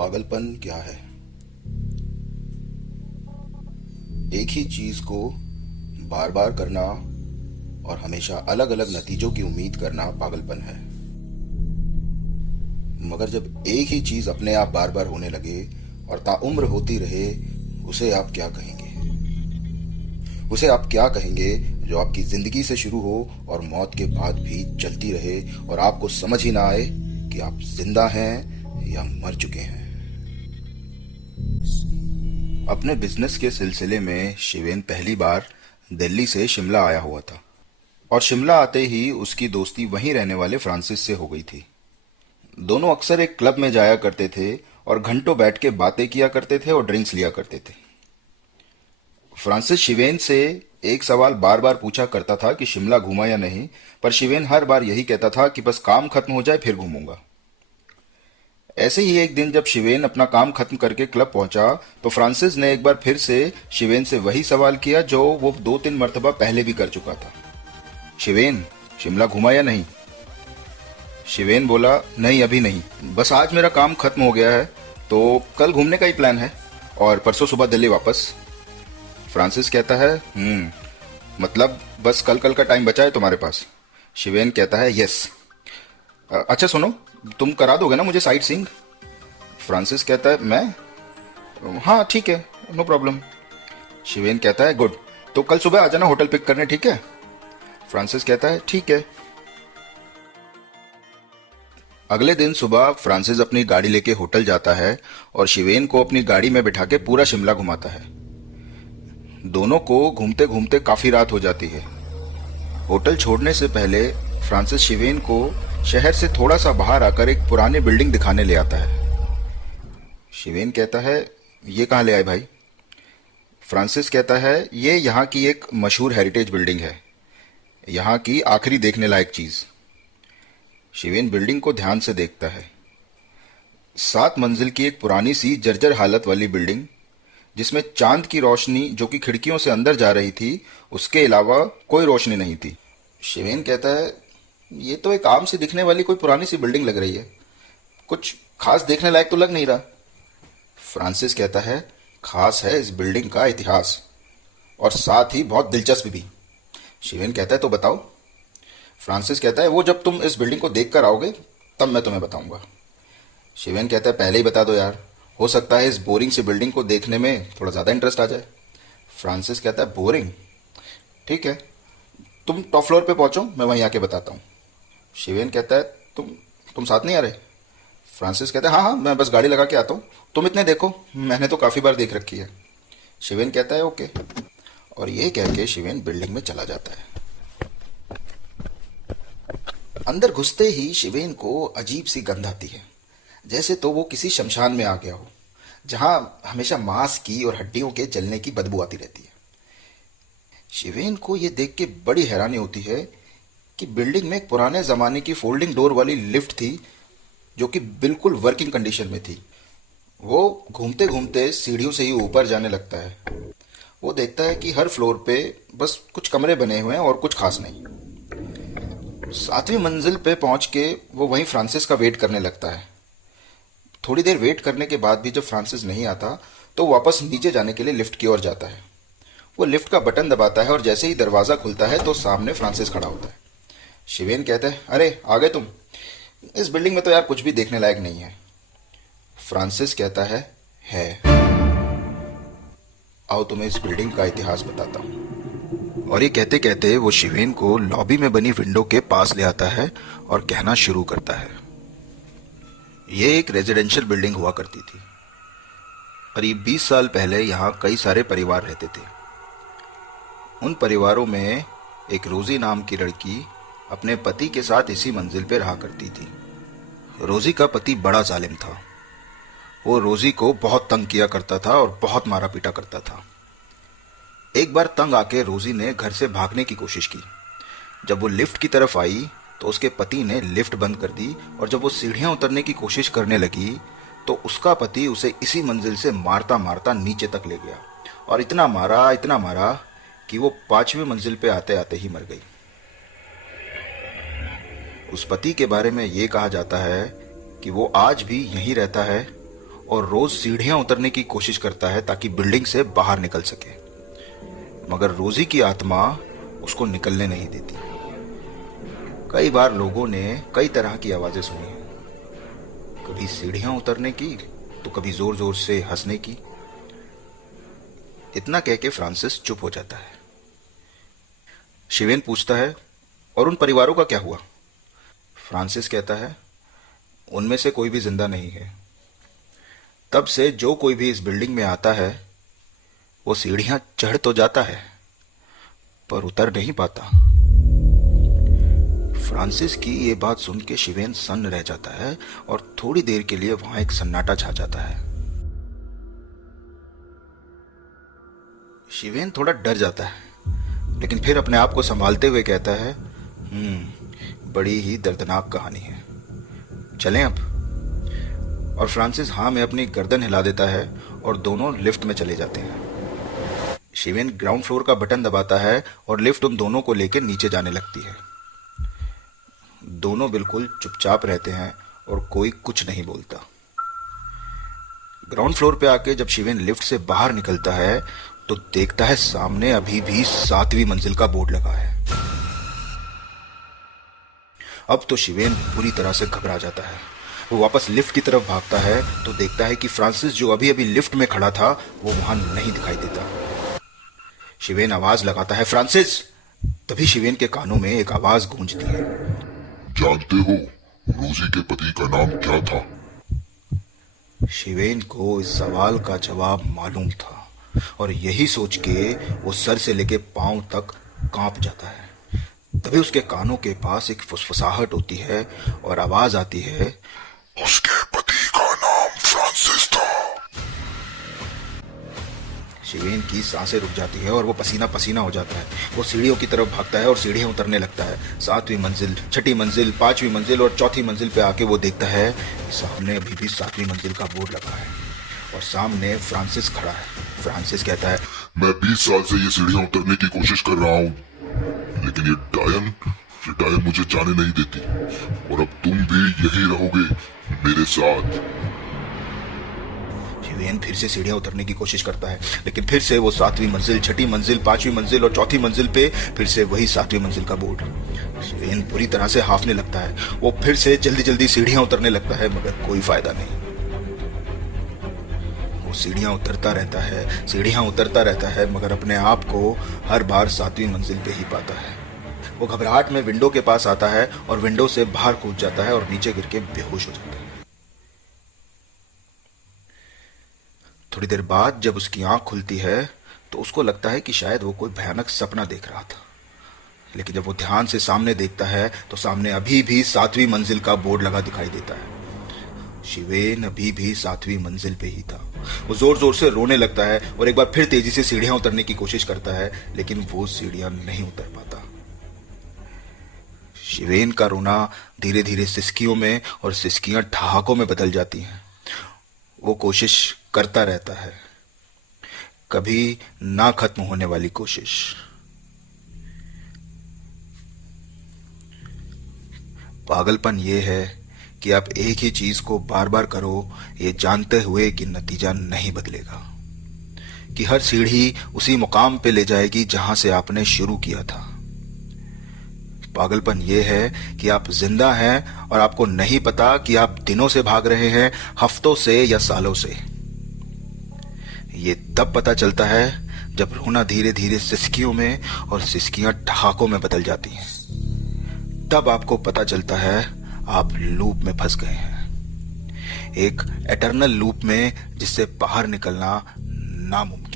पागलपन क्या है? एक ही चीज को बार बार करना और हमेशा अलग अलग नतीजों की उम्मीद करना पागलपन है। मगर जब एक ही चीज अपने आप बार बार होने लगे और ताउम्र होती रहे, उसे आप क्या कहेंगे? उसे आप क्या कहेंगे जो आपकी जिंदगी से शुरू हो और मौत के बाद भी चलती रहे और आपको समझ ही ना आए कि आप जिंदा हैं या मर चुके हैं? अपने बिजनेस के सिलसिले में शिवेन पहली बार दिल्ली से शिमला आया हुआ था और शिमला आते ही उसकी दोस्ती वहीं रहने वाले फ्रांसिस से हो गई थी। दोनों अक्सर एक क्लब में जाया करते थे और घंटों बैठ के बातें किया करते थे और ड्रिंक्स लिया करते थे। फ्रांसिस शिवेन से एक सवाल बार बार पूछा करता था कि शिमला घूमा या नहीं, पर शिवेन हर बार यही कहता था कि बस काम खत्म हो जाए फिर घूमूंगा। ऐसे ही एक दिन जब शिवेन अपना काम खत्म करके क्लब पहुंचा तो फ्रांसिस ने एक बार फिर से शिवेन से वही सवाल किया जो वो 2-3 मर्तबा पहले भी कर चुका था। शिवेन, शिमला घूमा या नहीं? शिवेन बोला, नहीं अभी नहीं, बस आज मेरा काम खत्म हो गया है, तो कल घूमने का ही प्लान है और परसों सुबह दिल्ली वापस। फ्रांसिस कहता है, मतलब बस कल कल का टाइम बचा है तुम्हारे पास? शिवेन कहता है, यस। अच्छा सुनो, तुम करा दोगे ना मुझे साइट सीइंग? फ्रांसिस कहता है, मैं? हाँ ठीक है, नो प्रॉब्लम। शिवेन कहता है, गुड, तो कल सुबह आ जाना होटल पिक करने, ठीक है? फ्रांसिस कहता है, ठीक है। अगले दिन सुबह फ्रांसिस अपनी गाड़ी लेके होटल जाता है और शिवेन को अपनी गाड़ी में बिठा के पूरा शिमला घुमाता है। दोनों को घूमते घूमते काफी रात हो जाती है। होटल छोड़ने से पहले फ्रांसिस शिवेन को शहर से थोड़ा सा बाहर आकर एक पुरानी बिल्डिंग दिखाने ले आता है। शिवेन कहता है, ये कहाँ ले आए भाई? फ्रांसिस कहता है, ये यहाँ की एक मशहूर हेरिटेज बिल्डिंग है, यहाँ की आखिरी देखने लायक चीज। शिवेन बिल्डिंग को ध्यान से देखता है। 7 मंजिल की एक पुरानी सी जर्जर हालत वाली बिल्डिंग, जिसमें चांद की रोशनी जो कि खिड़कियों से अंदर जा रही थी, उसके अलावा कोई रोशनी नहीं थी। शिवेन कहता है, ये तो एक आम सी दिखने वाली कोई पुरानी सी बिल्डिंग लग रही है, कुछ खास देखने लायक तो लग नहीं रहा। फ्रांसिस कहता है, खास है इस बिल्डिंग का इतिहास और साथ ही बहुत दिलचस्प भी। शिवेन कहता है, तो बताओ। फ्रांसिस कहता है, वो जब तुम इस बिल्डिंग को देख कर आओगे तब मैं तुम्हें बताऊंगा। शिवेन कहता है, पहले ही बता दो यार, हो सकता है इस बोरिंग सी बिल्डिंग को देखने में थोड़ा ज़्यादा इंटरेस्ट आ जाए। फ्रांसिस कहता है, बोरिंग? ठीक है, तुम टॉप फ्लोर पे पहुंचो, मैं वहीं आके बताता हूँ। शिवेन कहता है, तुम साथ नहीं आ रहे? फ्रांसिस कहता है, हाँ हाँ, मैं बस गाड़ी लगा के आता हूँ, तुम इतने देखो, मैंने तो काफ़ी बार देख रखी है। शिवेन कहता है, ओके, और ये कह के शिवेन बिल्डिंग में चला जाता है। अंदर घुसते ही शिवेन को अजीब सी गंध आती है, जैसे तो वो किसी शमशान में आ गया हो, जहां हमेशा मांस की और हड्डियों के जलने की बदबू आती रहती है। शिवेन को ये देख के बड़ी हैरानी होती है कि बिल्डिंग में एक पुराने जमाने की फोल्डिंग डोर वाली लिफ्ट थी, जो कि बिल्कुल वर्किंग कंडीशन में थी। वो घूमते घूमते सीढ़ियों से ही ऊपर जाने लगता है। वो देखता है कि हर फ्लोर पे बस कुछ कमरे बने हुए हैं और कुछ खास नहीं। 7वीं मंजिल पे पहुंच के वो वहीं फ्रांसिस का वेट करने लगता है। थोड़ी देर वेट करने के बाद भी जब फ्रांसिस नहीं आता तो वो वापस नीचे जाने के लिए लिफ्ट की ओर जाता है। वो लिफ्ट का बटन दबाता है और जैसे ही दरवाज़ा खुलता है तो सामने फ्रांसिस खड़ा होता है। शिवेन कहता है, अरे आ गए तुम? इस बिल्डिंग में तो यार कुछ भी देखने लायक नहीं है। फ्रांसिस कहता है, आओ तुम्हें इस बिल्डिंग का इतिहास बताता हूँ। और ये कहते कहते वो शिवेन को लॉबी में बनी विंडो के पास ले आता है और कहना शुरू करता है, ये एक रेजिडेंशियल बिल्डिंग हुआ करती थी। करीब 20 साल पहले यहाँ कई सारे परिवार रहते थे। उन परिवारों में एक रोजी नाम की लड़की अपने पति के साथ इसी मंजिल पर रहा करती थी। रोजी का पति बड़ा जालिम था। वो रोजी को बहुत तंग किया करता था और बहुत मारा पीटा करता था। एक बार तंग आके रोजी ने घर से भागने की कोशिश की। जब वो लिफ्ट की तरफ आई तो उसके पति ने लिफ्ट बंद कर दी और जब वो सीढ़ियां उतरने की कोशिश करने लगी तो उसका पति उसे इसी मंजिल से मारता मारता नीचे तक ले गया और इतना मारा कि वो 5वीं मंजिल पे आते आते ही मर गई। उस पति के बारे में ये कहा जाता है कि वो आज भी यहीं रहता है और रोज सीढ़ियां उतरने की कोशिश करता है ताकि बिल्डिंग से बाहर निकल सके, मगर रोजी की आत्मा उसको निकलने नहीं देती। कई बार लोगों ने कई तरह की आवाजें सुनी हैं, कभी सीढ़ियां उतरने की तो कभी जोर जोर से हंसने की। इतना कह के फ्रांसिस चुप हो जाता है। शिवेन पूछता है, और उन परिवारों का क्या हुआ? फ्रांसिस कहता है, उनमें से कोई भी जिंदा नहीं है। तब से जो कोई भी इस बिल्डिंग में आता है वो सीढ़ियां चढ़ तो जाता है पर उतर नहीं पाता। फ्रांसिस की ये बात सुन के शिवेन सन्न रह जाता है और थोड़ी देर के लिए वहां एक सन्नाटा छा जाता है। शिवेन थोड़ा डर जाता है, लेकिन फिर अपने आप को संभालते हुए कहता है, बड़ी ही दर्दनाक कहानी है, चलें अब। और फ्रांसिस हाँ में अपनी गर्दन हिला देता है और दोनों लिफ्ट में चले जाते हैं। शिवेन ग्राउंड फ्लोर का बटन दबाता है और लिफ्ट उन दोनों को लेकर नीचे जाने लगती है। दोनों बिल्कुल चुपचाप रहते हैं और कोई कुछ नहीं बोलता। ग्राउंड फ्लोर पे आके जब शिवेन लिफ्ट से बाहर निकलता है तो देखता है सामने अभी भी 7वीं मंजिल का बोर्ड लगा है। अब तो शिवेन पूरी तरह से घबरा जाता है। वो वापस लिफ्ट की तरफ भागता है तो देखता है कि फ्रांसिस जो अभी अभी लिफ्ट में खड़ा था वो वहां नहीं दिखाई देता। शिवेन आवाज लगाता है, फ्रांसिस। तभी शिवेन के कानों में एक आवाज गूंजती है, जानते हो रोजी के पति का नाम क्या था? शिवेन को इस सवाल का जवाब मालूम था और यही सोच के वो सर से लेके पांव तक कांप जाता है। तभी उसके कानों के पास एक फुसफुसाहट होती है और आवाज आती है, उसके पति का नाम फ्रांसिस था। शिवेन की सांसें रुक जाती है और वो पसीना पसीना हो जाता है। वो सीढ़ियों की तरफ भागता है और सीढ़ियां उतरने लगता है। 7वीं मंजिल, 6ठी मंजिल, 5वीं मंजिल और 4थी मंजिल पे आके वो देखता है कि सामने अभी भी 7वीं मंजिल का बोर्ड लगा है और सामने फ्रांसिस खड़ा है। फ्रांसिस कहता है, मैं 20 साल से ये सीढ़ियां उतरने की कोशिश कर रहा हूँ, लेकिन ये डायन मुझे जाने नहीं देती, और अब तुम भी यही रहोगे मेरे साथ। शिवेन फिर से सीढ़ियां उतरने की कोशिश करता है, लेकिन फिर से वो 7वीं मंजिल, 6ठी मंजिल, 5वीं मंजिल और 4थी मंजिल पे फिर से वही 7वीं मंजिल का बोर्ड। शिवेन पूरी तरह से हाफने लगता है। वो फिर से जल्दी जल्दी सीढ़ियां उतरने लगता है, मगर कोई फायदा नहीं। वो सीढ़ियां उतरता रहता है, मगर अपने आप को हर बार 7वीं मंजिल पे ही पाता है। वो घबराहट में विंडो के पास आता है और विंडो से बाहर कूद जाता है और नीचे गिर के बेहोश हो जाता है। थोड़ी देर बाद जब उसकी आंख खुलती है तो उसको लगता है कि शायद वो कोई भयानक सपना देख रहा था, लेकिन जब वो ध्यान से सामने देखता है तो सामने अभी भी 7वीं मंजिल का बोर्ड लगा दिखाई देता है। शिवेन अभी भी 7वीं मंजिल पे ही था। वो जोर जोर से रोने लगता है और एक बार फिर तेजी से सीढ़ियां उतरने की कोशिश करता है, लेकिन वो सीढ़ियां नहीं उतर पाता। शिवेन का रोना धीरे धीरे सिसकियों में और सिसकियां ठहाकों में बदल जाती हैं। वो कोशिश करता रहता है, कभी ना खत्म होने वाली कोशिश। पागलपन ये है कि आप एक ही चीज को बार बार करो, ये जानते हुए कि नतीजा नहीं बदलेगा, कि हर सीढ़ी उसी मुकाम पे ले जाएगी जहां से आपने शुरू किया था। पागलपन यह है कि आप जिंदा हैं और आपको नहीं पता कि आप दिनों से भाग रहे हैं, हफ्तों से या सालों से। ये तब पता चलता है जब रोना धीरे धीरे सिसकियों में और सिसकियां ठहाकों में बदल जाती हैं। तब आपको पता चलता है आप लूप में फंस गए हैं, एक एटर्नल लूप में जिससे बाहर निकलना नामुमकिन।